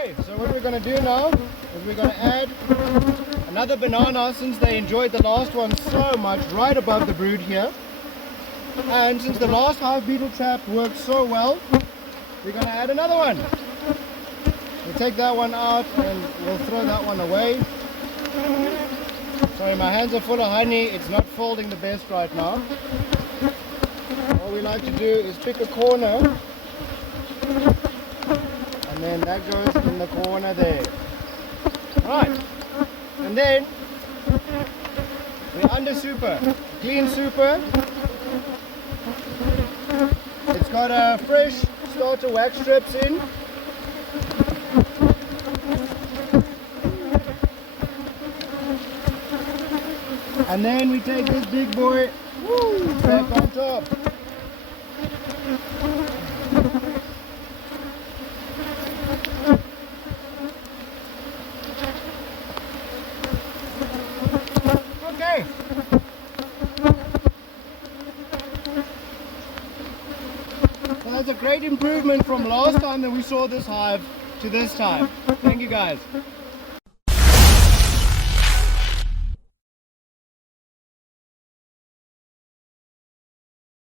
Okay, so what we're going to do now is we're going to add another banana, since they enjoyed the last one so much, right above the brood here. And since the last hive beetle trap worked so well, we're going to add another one. We'll take that one out and we'll throw that one away. Sorry, my hands are full of honey. It's not folding the best right now. All we like to do is pick a corner, and then that goes in the corner there. Right, and then we're under super, clean super. It's got a fresh starter wax strips in. And then we take this big boy back on top. Okay. So that's a great improvement from last time that we saw this hive to this time. Thank you guys.